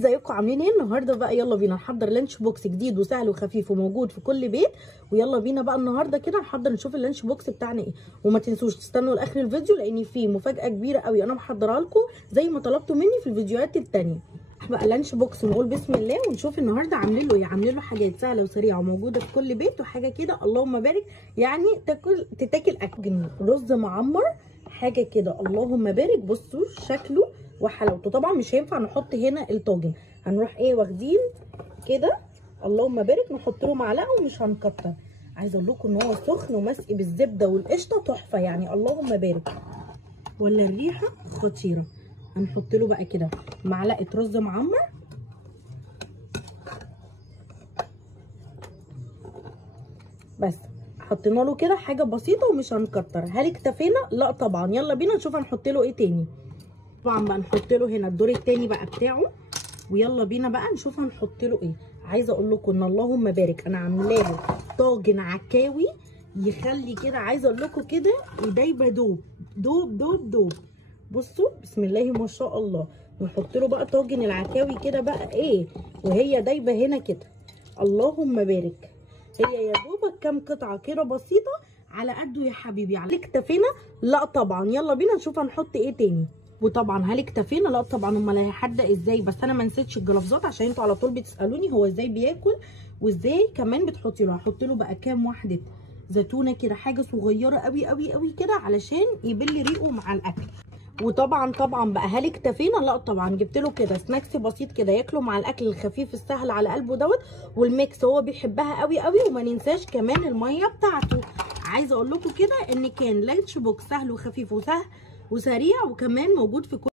ازيكم عاملين ايه النهارده؟ بقى يلا بينا نحضر لانش بوكس جديد وسهل وخفيف وموجود في كل بيت. ويلا بينا بقى النهارده كده نحضر نشوف اللانش بوكس بتاعنا ايه. وما تنسوش تستنوا لاخر الفيديو لان فيه مفاجاه كبيره قوي انا محضرها لكم زي ما طلبتوا مني في الفيديوهات التانيه. بقى لانش بوكس ونقول بسم الله ونشوف النهارده عاملين له ايه. عاملين له حاجات سهله وسريعه وموجوده في كل بيت وحاجه كده اللهم بارك، يعني تتاكل اكل. رز معمر حاجه كده اللهم بارك. بصوا شكله وحلاوته. طبعا مش هينفع نحط هنا الطاجن، هنروح ايه واخدين كده اللهم بارك نحط له معلقه ومش هنكتر. عايزه اقول لكم ان هو سخن ومسقي بالزبده والقشطه تحفه، يعني اللهم بارك. ولا الريحه خطيره. هنحط له بقى كده معلقه رز معمر، بس حطينا له كده حاجه بسيطه ومش هنكتر. هل اكتفينا؟ لا طبعا. يلا بينا نشوف هنحط له ايه تاني. طبعا بقى نحط له هنا الدور التاني بقى بتاعه، ويلا بينا بقى نشوف هنحط له ايه. عايزه اقول لكم ان اللهم بارك انا عاملاه له طاجن عكاوي يخلي كده، عايزه اقول لكم كده دايبه دوب دوب دوب دوب. بصوا بسم الله ما شاء الله. نحط له بقى طاجن العكاوي كده بقى ايه وهي دايبه هنا كده اللهم بارك. هي يا دوبك كام قطعه كده بسيطه على قده يا حبيبي. على اكتفينا؟ لا طبعا. يلا بينا نشوف هنحط ايه تاني. وطبعا هل اكتفينا؟ لا طبعا. امال هيحدق ازاي؟ بس انا ما نسيتش الجلافزات عشان انتوا على طول بتسالوني هو ازاي بياكل وازاي كمان بتحطي له. هحط له بقى كام واحده زيتونه كده، حاجه صغيره قوي قوي قوي كده علشان يبل ريقه مع الاكل. وطبعا بقى هل اكتفينا؟ لا طبعا. جبت له كده سناكس بسيط كده ياكله مع الاكل الخفيف السهل على قلبه دوت، والميكس هو بيحبها قوي قوي. وما ننساش كمان الميه بتاعته. عايزه اقول لكم كده ان كان لانش بوكس سهل وخفيف وسهل وسريع وكمان موجود في كل